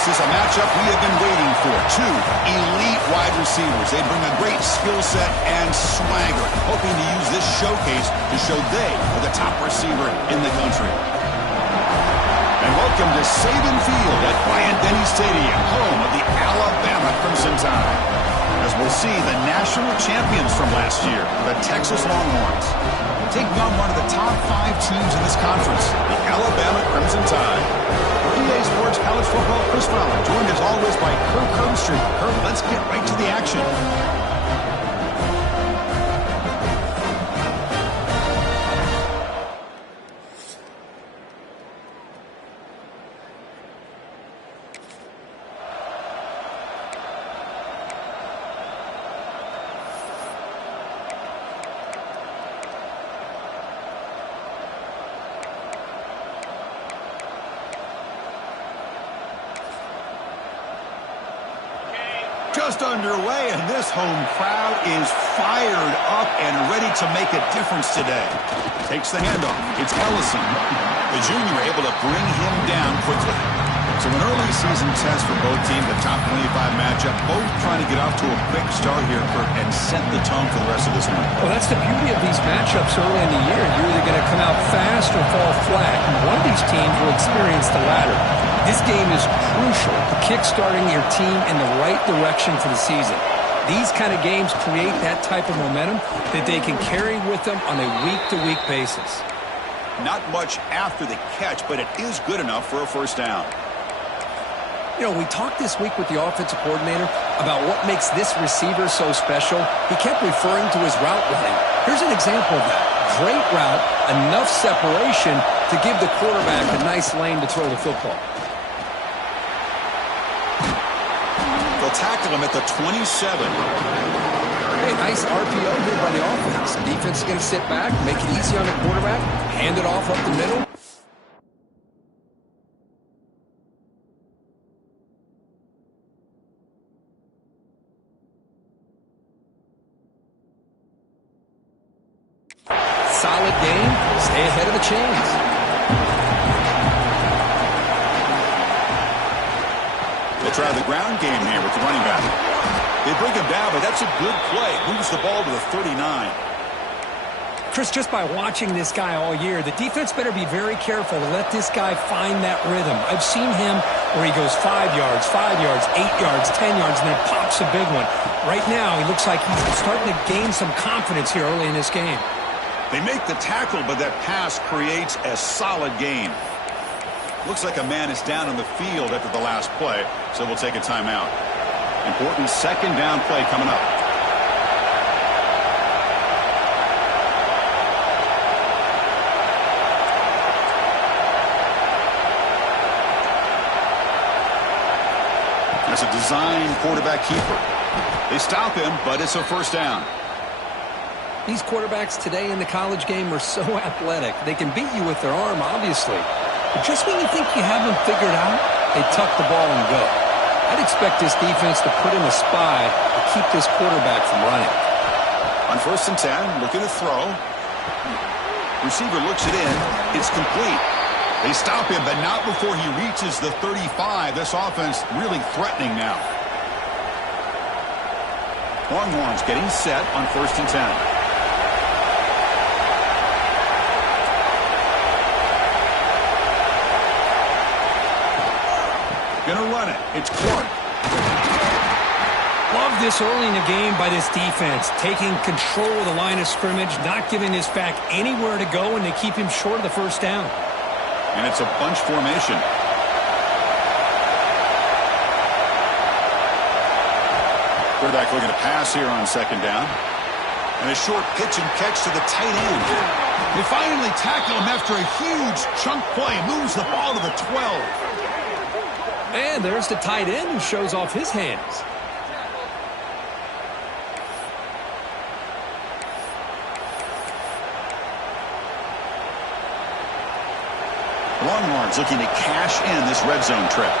This is a matchup we have been waiting for. Two elite wide receivers. They bring a great skill set and swagger, hoping to use this showcase to show they are the top receiver in the country. And welcome to Saban Field at Bryant-Denny Stadium, home of the Alabama Crimson Tide. As we'll see, the national champions from last year, the Texas Longhorns, taking on one of the top 5 teams in this conference, the Alabama Crimson Tide. For EA Sports College Football, Chris Fowler, joined as always by Kirk Herbstreit. Kirk, let's get right to the action. Just underway, and this home crowd is fired up and ready to make a difference today. Takes the handoff. It's Ellison. The junior able to bring him down quickly. So an early season test for both teams, the top 25 matchup, both trying to get off to a quick start here, Kirk, and set the tone for the rest of this one. Well, that's the beauty of these matchups early in the year. You're either going to come out fast or fall flat, and one of these teams will experience the latter. This game is crucial to kick-starting your team in the right direction for the season. These kind of games create that type of momentum that they can carry with them on a week-to-week basis. Not much after the catch, but it is good enough for a first down. You know, we talked this week with the offensive coordinator about what makes this receiver so special. He kept referring to his route running. Here's an example of that. Great route, enough separation to give the quarterback a nice lane to throw the football. They'll tackle him at the 27. Hey, nice RPO here by the offense. The defense is going to sit back, make it easy on the quarterback, hand it off up the middle. Solid game. Stay ahead of the chains. They'll try the ground game here with the running back. They bring him down, but that's a good play. Moves the ball to the 39. Chris, just by watching this guy all year, the defense better be very careful to let this guy find that rhythm. I've seen him where he goes 5 yards, 8 yards, 10 yards, and then pops a big one. Right now, he looks like he's starting to gain some confidence here early in this game. They make the tackle, but that pass creates a solid gain. Looks like a man is down on the field after the last play, so we'll take a timeout. Important second down play coming up. That's a design quarterback keeper. They stop him, but it's a first down. These quarterbacks today in the college game are so athletic. They can beat you with their arm, obviously. But just when you think you have them figured out, they tuck the ball and go. I'd expect this defense to put in a spy to keep this quarterback from running. On 1st and 10, looking to throw. Receiver looks it in. It's complete. They stop him, but not before he reaches the 35. This offense really threatening now. Longhorns getting set on 1st and 10. Gonna run it. It's Clark. Love this early in the game by this defense, taking control of the line of scrimmage, not giving this back anywhere to go, and they keep him short of the first down. And it's a bunch formation. Quarterback looking to pass here on 2nd down. And a short pitch and catch to the tight end. They finally tackle him after a huge chunk play. Moves the ball to the 12. And there's the tight end who shows off his hands. Longhorns looking to cash in this red zone trip.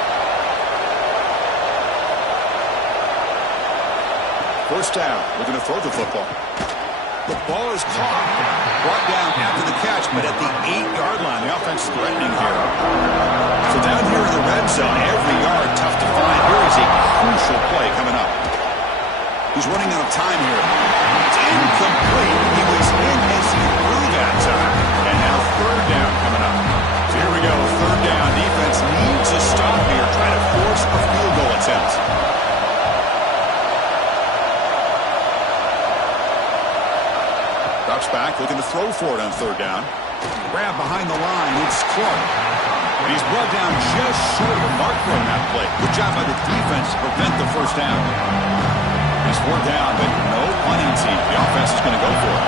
1st down, looking to throw the football. The ball is caught. Brought down after the catch, but at the 8-yard line, the offense threatening here. So down here in the red zone, every yard tough has a crucial play coming up. He's running out of time here. It's incomplete. He was in as he threw that time. And now third down coming up. So here we go, third down. Defense needs a stop here, trying to force a field goal attempt. Drops back, looking to throw for it on third down. Grab behind the line, it's Clark. And he's brought down just short of the marker on that play. Good job by the defense to prevent the first down. It's fourth down, but no punting team. The offense is going to go for it.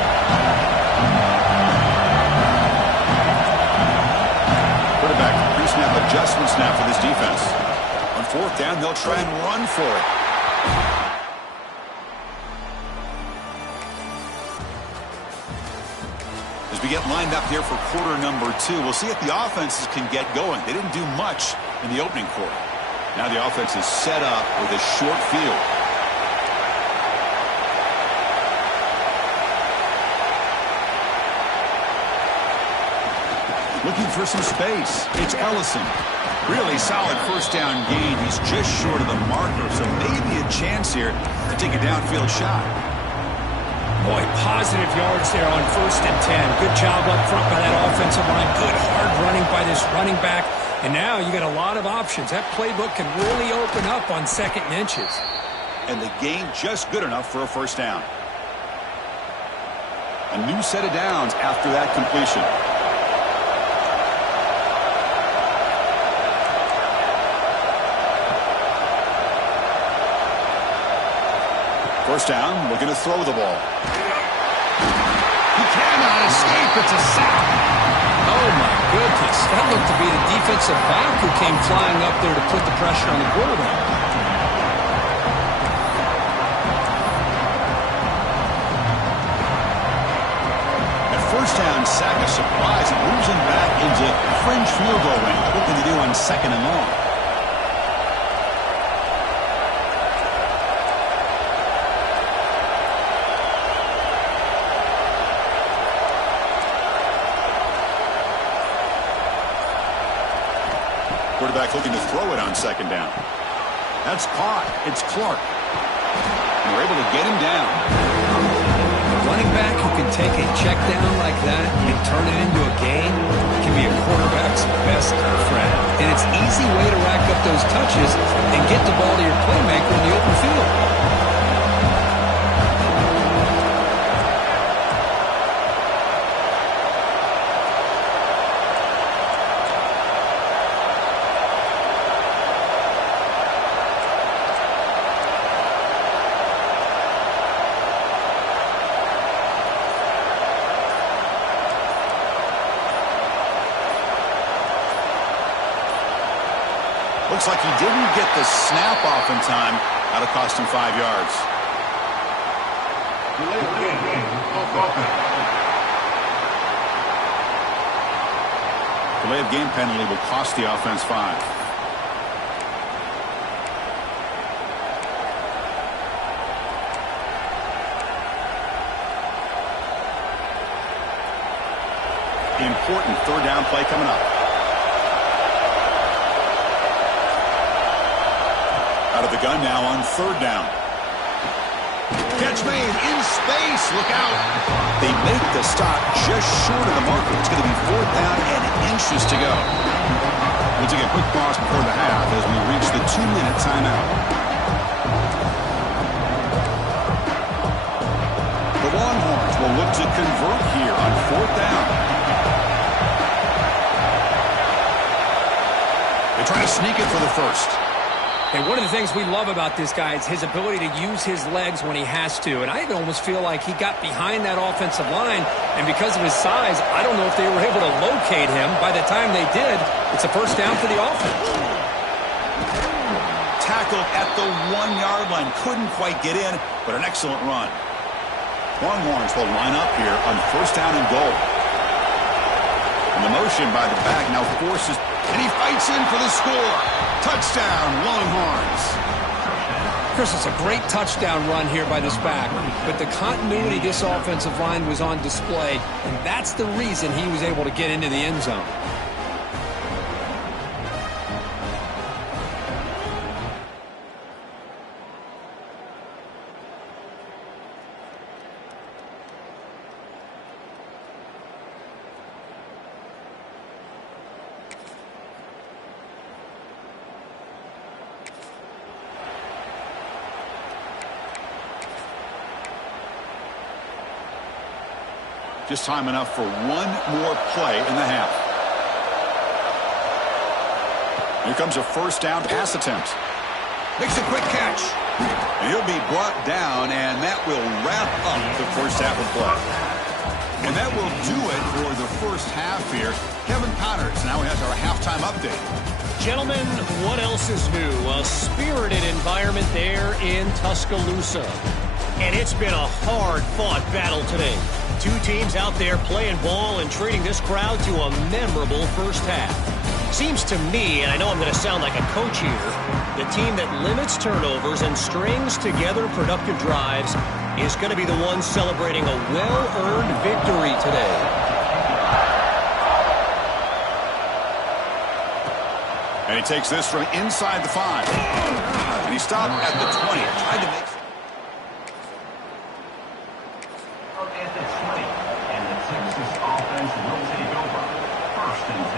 Quarterback pre-snap adjustment snap for this defense. On fourth down, they'll try and run for it. As we get lined up here for quarter number 2, we'll see if the offenses can get going. They didn't do much in the opening quarter. Now the offense is set up with a short field. Looking for some space. It's Ellison. Really solid first down gain. He's just short of the marker, so maybe a chance here to take a downfield shot. Boy, positive yards there on 1st and 10. Good job up front by that offensive line. Good hard running by this running back. And now you got a lot of options. That playbook can really open up on 2nd and inches. And the gain just good enough for a first down. A new set of downs after that completion. First down, looking to throw the ball. He cannot escape. It's a sack. Oh, my goodness. That looked to be the defensive back who came flying up there to put the pressure on the quarterback. At first down, sack a surprise. It moves him back into fringe field goal range. Looking to do on 2nd and long. Quarterback looking to throw it on 2nd down. That's caught. It's Clark. And we're able to get him down. A running back who can take a check down like that and turn it into a gain can be a quarterback's best friend. And it's an easy way to rack up those touches and get the ball to your playmaker in the open field. Looks like he didn't get the snap off in time. That'll cost him 5 yards. Delay of game penalty will cost the offense 5. Important third down play coming up. Out of the gun now on 3rd down. Catch made in space. Look out. They make the stop just short of the marker. It's going to be 4th down and inches to go. We'll take a quick pause before the half as we reach the 2-minute timeout. The Longhorns will look to convert here on 4th down. They try to sneak it for the first. And one of the things we love about this guy is his ability to use his legs when he has to. And I even almost feel like he got behind that offensive line, and because of his size, I don't know if they were able to locate him. By the time they did, it's a first down for the offense. Tackled at the 1-yard line. Couldn't quite get in, but an excellent run. Longhorns will line up here on 1st down and goal. And the motion by the back now forces, and he fights in for the score. Touchdown, Longhorns. Chris, it's a great touchdown run here by this back, but the continuity of this offensive line was on display, and that's the reason he was able to get into the end zone. Just time enough for one more play in the half. Here comes a first down pass attempt. Makes a quick catch. And he'll be brought down, and that will wrap up the first half of play. And that will do it for the first half here. Kevin Connors now has our halftime update. Gentlemen, what else is new? A spirited environment there in Tuscaloosa. And it's been a hard-fought battle today. Two teams out there playing ball and treating this crowd to a memorable first half. Seems to me, and I know I'm going to sound like a coach here, the team that limits turnovers and strings together productive drives is going to be the one celebrating a well-earned victory today. And he takes this from inside the 5. And he stopped at the 20. Tried to make... At the 20. And the Texas offense will take over. First and 10.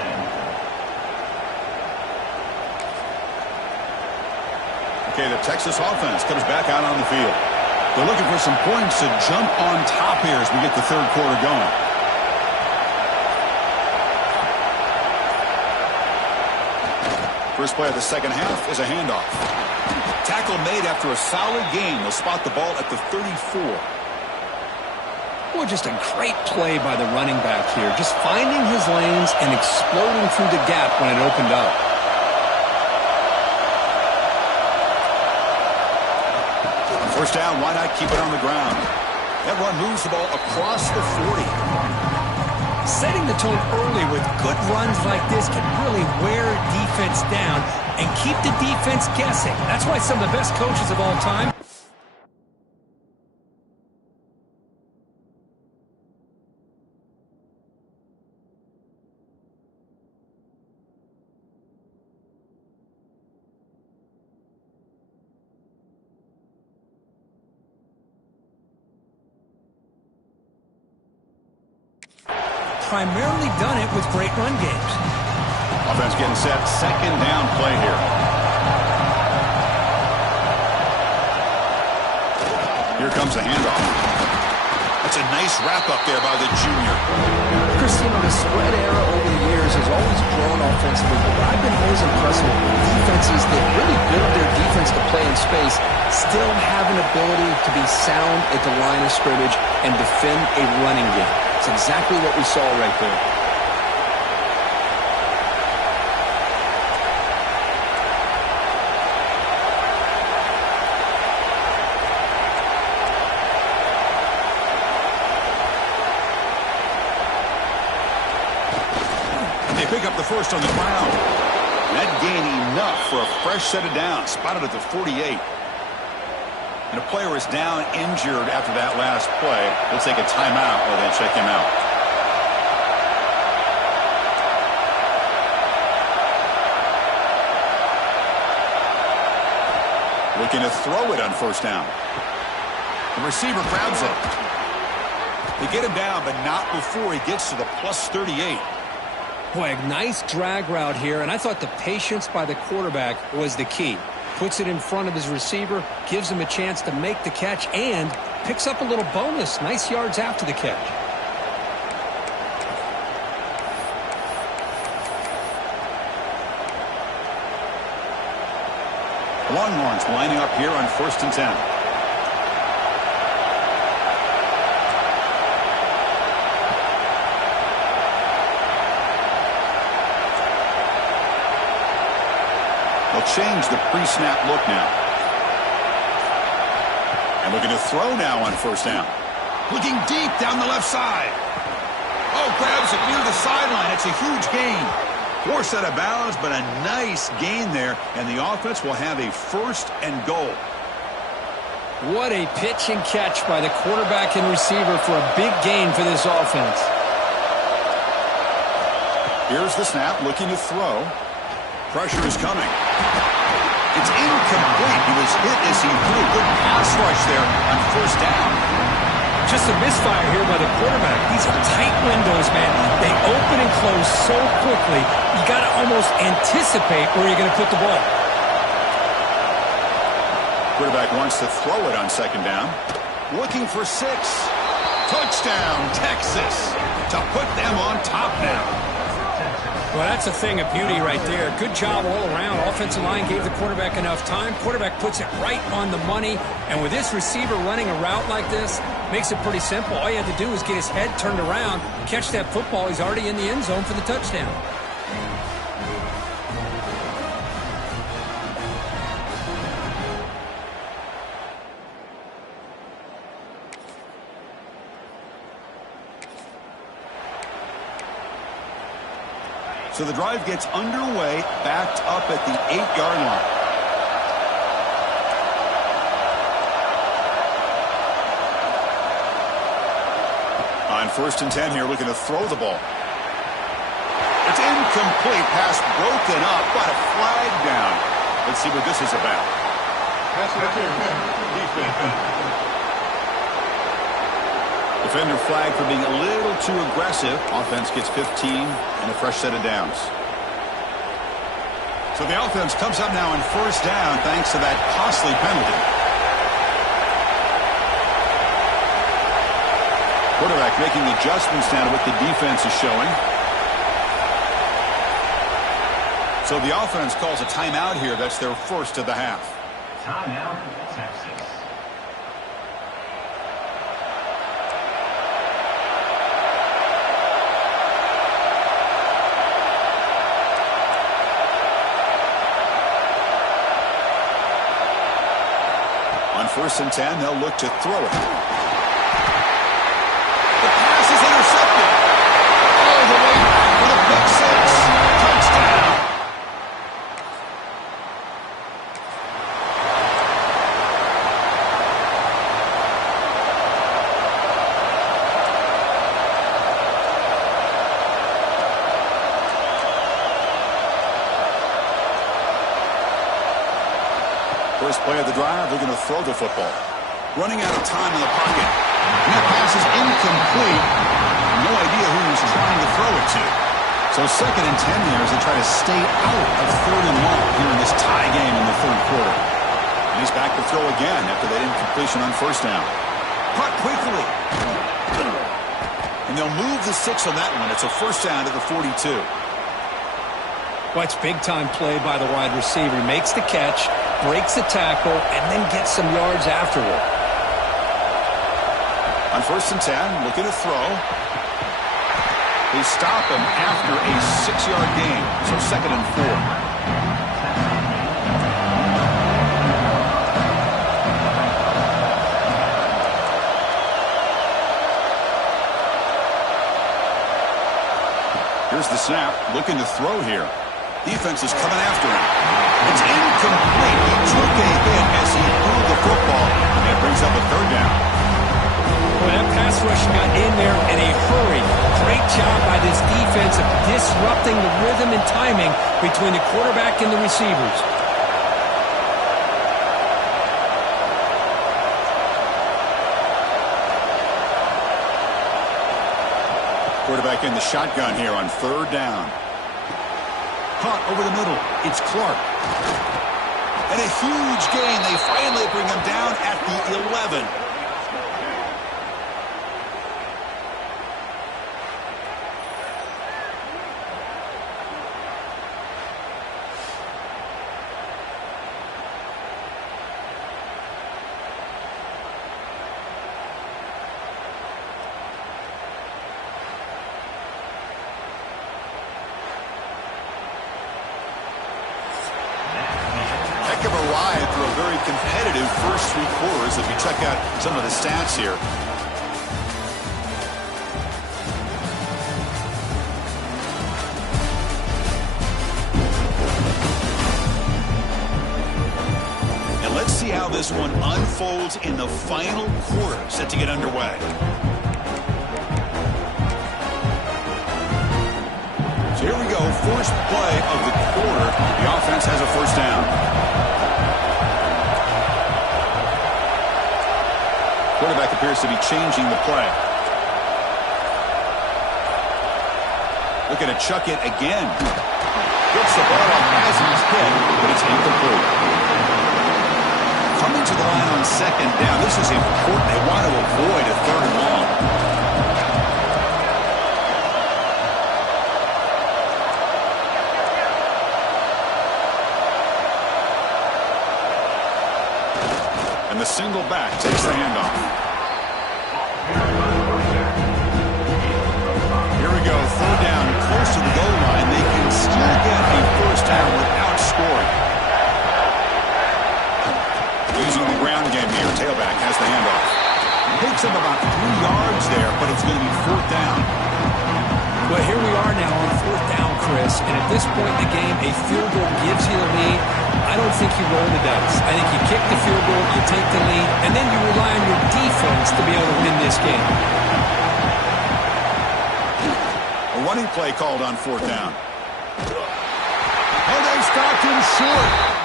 Okay, the Texas offense comes back out on the field. They're looking for some points to jump on top here as we get the third quarter going. First play of the second half is a handoff. Tackle made after a solid gain. They'll spot the ball at the 34. Boy, just a great play by the running back here. Just finding his lanes and exploding through the gap when it opened up. First down, why not keep it on the ground? That run moves the ball across the 40. Setting the tone early with good runs like this can really wear defense down and keep the defense guessing. That's why some of the best coaches of all time primarily done it with great run games. Offense getting set. Second down play here. Here comes the handoff. That's a nice wrap-up there by the junior. Christine, the spread era over the years has always grown offensively, but I've been always impressed with defenses that really build their defense to play in space, still have an ability to be sound at the line of scrimmage and defend a running game. It's exactly what we saw right there. They pick up the first on the ground. That gain enough for a fresh set of downs. Spotted at the 48. And a player is down injured after that last play. They'll take a timeout while they check him out. Looking to throw it on first down. The receiver grabs it. They get him down, but not before he gets to the plus 38. Boy, a nice drag route here, and I thought the patience by the quarterback was the key. Puts it in front of his receiver, gives him a chance to make the catch, and picks up a little bonus. Nice yards after the catch. Longhorns lining up here on first and 10. They'll change the pre-snap look now. And looking to throw now on first down. Looking deep down the left side. Oh, grabs it near the sideline. It's a huge gain. Forced out of bounds, but a nice gain there. And the offense will have a first and goal. What a pitch and catch by the quarterback and receiver for a big gain for this offense. Here's the snap, looking to throw. Pressure is coming. It's incomplete. He was hit as he threw a good pass rush there on first down. Just a misfire here by the quarterback. These are tight windows, man. They open and close so quickly, you got to almost anticipate where you're going to put the ball. Quarterback wants to throw it on second down. Looking for 6. Touchdown, Texas, to put them on top now. Well, that's a thing of beauty right there. Good job all around. Offensive line gave the quarterback enough time. Quarterback puts it right on the money. And with this receiver running a route like this, makes it pretty simple. All you have to do is get his head turned around, catch that football. He's already in the end zone for the touchdown. So the drive gets underway, backed up at the 8-yard line. On 1st and 10 here, looking to throw the ball. It's incomplete. Pass broken up, but a flag down. Let's see what this is about. Defender flag for being a little too aggressive. Offense gets 15 and a fresh set of downs. So the offense comes up now on 1st down thanks to that costly penalty. Quarterback making adjustments now to what the defense is showing. So the offense calls a timeout here. That's their first of the half. Timeout, Texas. On 1st and 10, they'll look to throw it. The pass is intercepted. All the way back for the pick six. Touchdown. First play of the drive, they're going to throw the football. Running out of time in the pocket. And that pass is incomplete. No idea who he's trying to throw it to. So 2nd and 10 here as they try to stay out of 3rd and long here in this tie game in the 3rd quarter. And he's back to throw again after that incompletion on 1st down. Caught quickly. And they'll move the 6 on that one. It's a 1st down to the 42. Well, it's big-time play by the wide receiver. He makes the catch, breaks the tackle, and then gets some yards afterward. On 1st and 10, looking to throw. They stop him after a 6-yard gain, so 2nd and 4. Here's the snap, looking to throw here. Defense is coming after him. It's incomplete. He took a hit as he threw the football, and it brings up a 3rd down. Well, that pass rush got in there in a hurry. Great job by this defense of disrupting the rhythm and timing between the quarterback and the receivers. Quarterback in the shotgun here on 3rd down. Caught over the middle. It's Clark. And a huge gain. They finally bring him down at the 11. Heck of a ride through a very competitive first 3 quarters as we check out some of the stats here. And let's see how this one unfolds in the final quarter set to get underway. So here we go, first play of the quarter. The offense has a 1st down. Quarterback appears to be changing the play. Looking to chuck it again. Gets the ball off as he's hit, but it's incomplete. Coming to the line on second down. This is important. They want to avoid a third and long. And the single back takes the handoff. Here we go, third down, close to the goal line. They can still get a first down without scoring. Using the ground game here, tailback has the handoff. Picks up about 3 yards there, but it's going to be fourth down. Well, here we are now on fourth down, Chris, and at this point in the game, a field goal gives you the lead. I don't think you roll the dice. I think you kick the field goal, you take the lead, and then you rely on your defense to be able to win this game. A running play called on fourth down. And they stopped him short.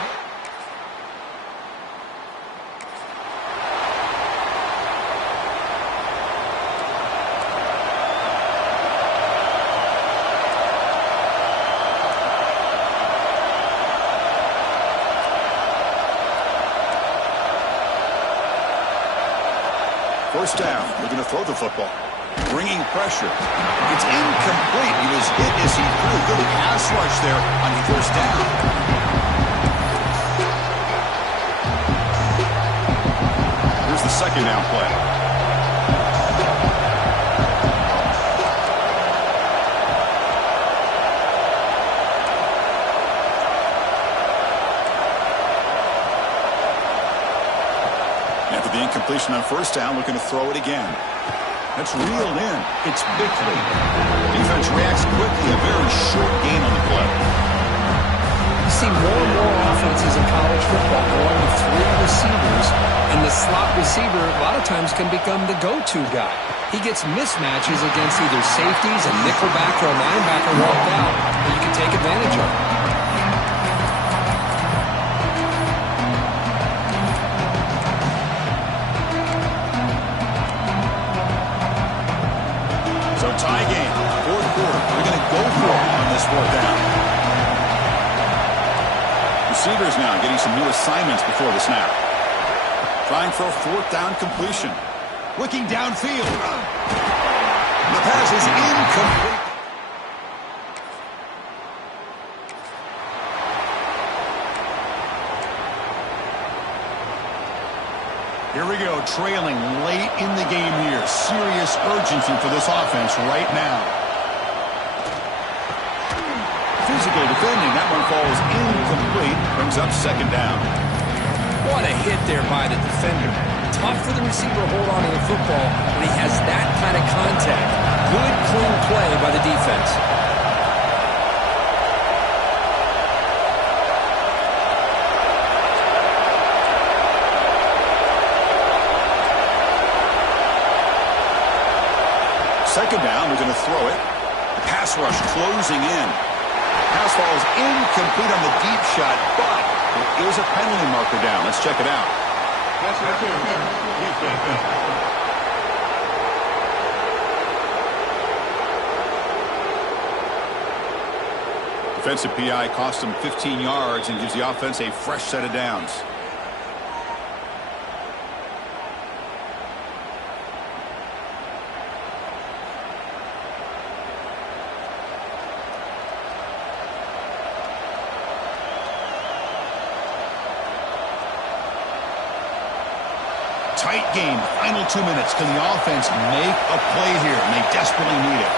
First down, they're going to throw the football. Bringing pressure. It's incomplete. He was hit as he threw. Good pass rush there on first down. Here's the second down play. After the incompletion on first down, looking to throw it again. That's reeled in. It's Bickley. Defense reacts quickly. A very short gain on the play. You see more and more offenses in college football going with 3 receivers, and the slot receiver a lot of times can become the go-to guy. He gets mismatches against either safeties, a nickelback, or a linebacker walked out that you can take advantage of. Tie game, fourth quarter. They're going to go for it on this fourth down. Receivers now getting some new assignments before the snap. Trying for a fourth down completion. Looking downfield. The pass is incomplete. Here we go, trailing late in the game here. Serious urgency for this offense right now. Physical defending. That one falls incomplete. Brings up second down. What a hit there by the defender. Tough for the receiver to hold on to the football when he has that kind of contact. Good, clean play by the defense. Second down, we're going to throw it. The pass rush closing in. Pass falls incomplete on the deep shot, but there is a penalty marker down. Let's check it out. Defensive PI cost him 15 yards and gives the offense a fresh set of downs. Tight game, final 2 minutes. Can the offense make a play here? And they desperately need it.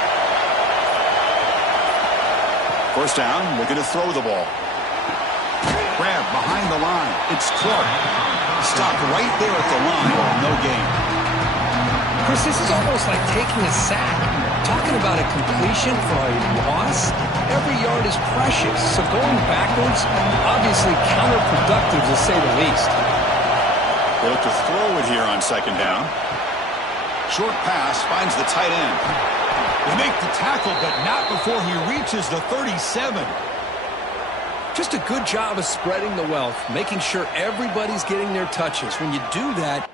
First down, looking to throw the ball. Grab behind the line. It's Clark. Stopped right there at the line. No gain. Chris, this is almost like taking a sack. Talking about a completion for a loss, every yard is precious. So going backwards, obviously counterproductive to say the least. They look to throw it here on second down. Short pass finds the tight end. They make the tackle, but not before he reaches the 37. Just a good job of spreading the wealth, making sure everybody's getting their touches. When you do that,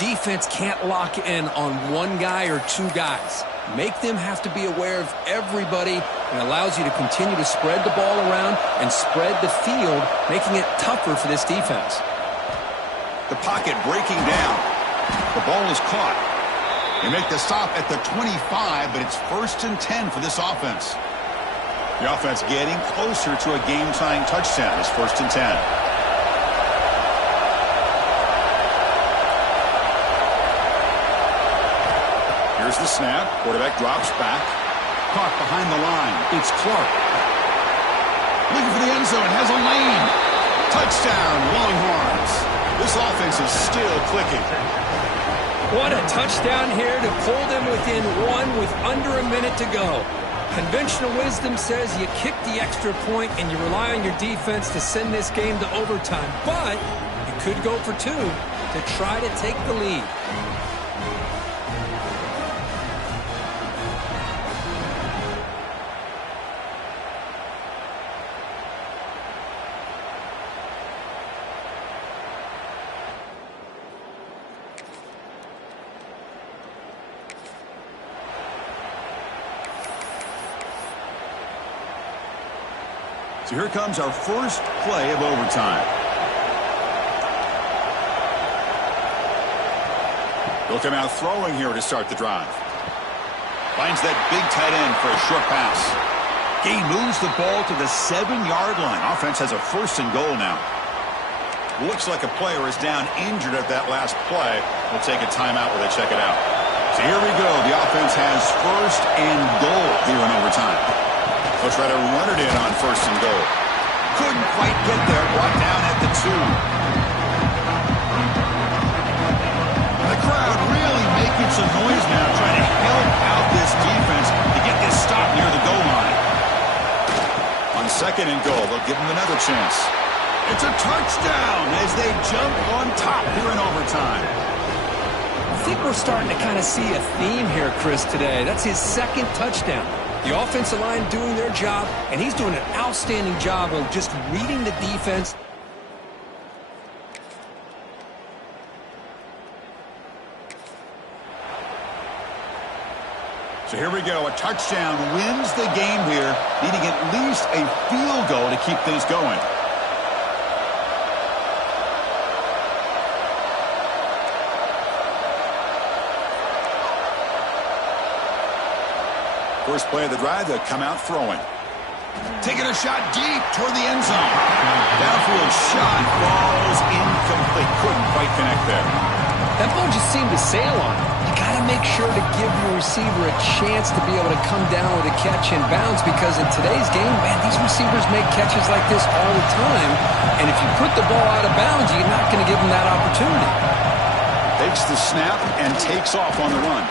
defense can't lock in on one guy or two guys. Make them have to be aware of everybody, and allows you to continue to spread the ball around and spread the field, making it tougher for this defense. The pocket breaking down. The ball is caught. They make the stop at the 25, but it's 1st and 10 for this offense. The offense getting closer to a game-tying touchdown. It's 1st and 10. Here's the snap. Quarterback drops back. Caught behind the line. It's Clark. Looking for the end zone. Has a lane. Touchdown, Longhorns. This offense is still clicking. What a touchdown here to pull them within one with under a minute to go. Conventional wisdom says you kick the extra point and you rely on your defense to send this game to overtime. But you could go for two to try to take the lead. So here comes our first play of overtime. They'll come out throwing here to start the drive. Finds that big tight end for a short pass. He moves the ball to the 7-yard line. Offense has a 1st and goal now. Looks like a player is down injured at that last play. We'll take a timeout while they check it out. So here we go. The offense has 1st and goal here in overtime. They'll try to run it in on 1st and goal. Couldn't quite get there. Brought down at the 2. The crowd really making some noise now, trying to help out this defense to get this stop near the goal line. On 2nd and goal, they'll give them another chance. It's a touchdown as they jump on top here in overtime. I think we're starting to kind of see a theme here, Chris, today. That's his 2nd touchdown. The offensive line doing their job, and he's doing an outstanding job of just reading the defense. So here we go. A touchdown wins the game here, needing at least a field goal to keep things going. First play of the drive, they'll come out throwing. Taking a shot deep toward the end zone. Downfield shot falls incomplete. Couldn't quite connect there. That ball just seemed to sail on him. You got to make sure to give your receiver a chance to be able to come down with a catch and bounce, because in today's game, man, these receivers make catches like this all the time. And if you put the ball out of bounds, you're not going to give them that opportunity. Takes the snap and takes off on the run.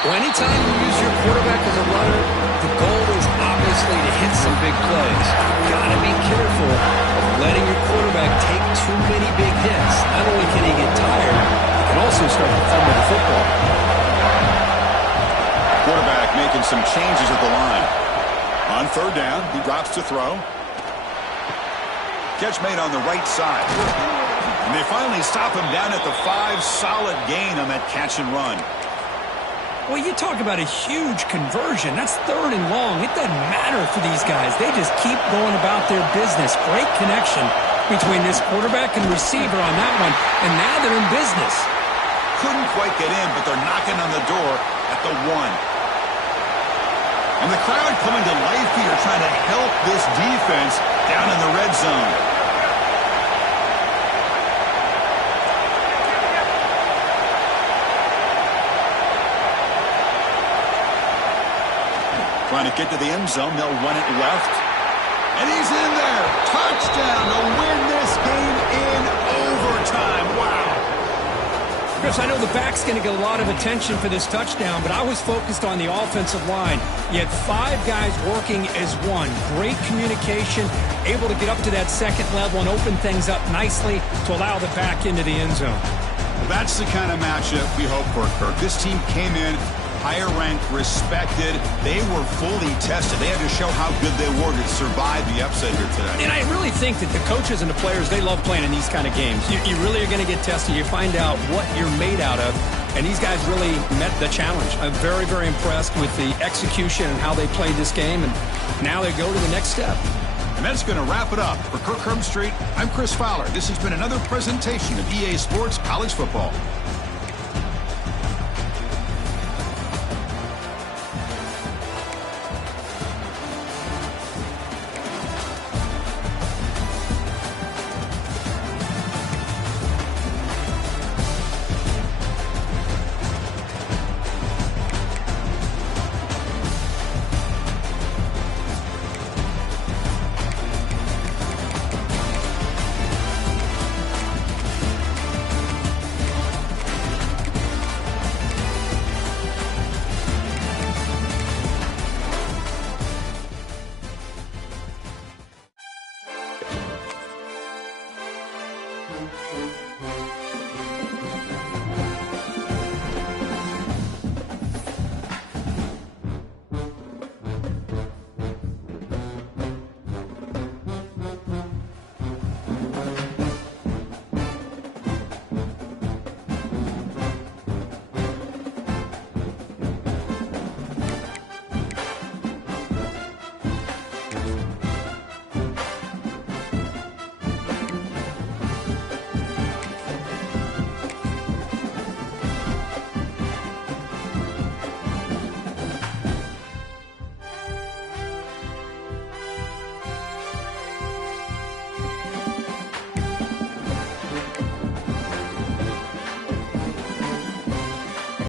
Well, anytime you use your quarterback as a runner, the goal is obviously to hit some big plays. You've got to be careful of letting your quarterback take too many big hits. Not only can he get tired, he can also start to fumble the football. Quarterback making some changes at the line. On 3rd down, he drops to throw. Catch made on the right side. And they finally stop him down at the 5. Solid gain on that catch and run. Well, you talk about a huge conversion. That's 3rd and long. It doesn't matter for these guys. They just keep going about their business. Great connection between this quarterback and receiver on that one, and now they're in business. Couldn't quite get in, but they're knocking on the door at the 1. And the crowd coming to life here, trying to help this defense down in the red zone. Trying to get to the end zone. They'll run it left. And he's in there. Touchdown to win this game in overtime. Wow. Chris, I know the back's going to get a lot of attention for this touchdown, but I was focused on the offensive line. You had 5 guys working as one. Great communication, able to get up to that 2nd level and open things up nicely to allow the back into the end zone. Well, that's the kind of matchup we hope for, Kirk. This team came in higher ranked, respected. They were fully tested. They had to show how good they were to survive the upset here today. And I really think that the coaches and the players, they love playing in these kind of games. You really are going to get tested. You find out what you're made out of. And these guys really met the challenge. I'm very, very impressed with the execution and how they played this game. And now they go to the next step. And that's going to wrap it up. For Kirk Herbstreit, I'm Chris Fowler. This has been another presentation of EA Sports College Football.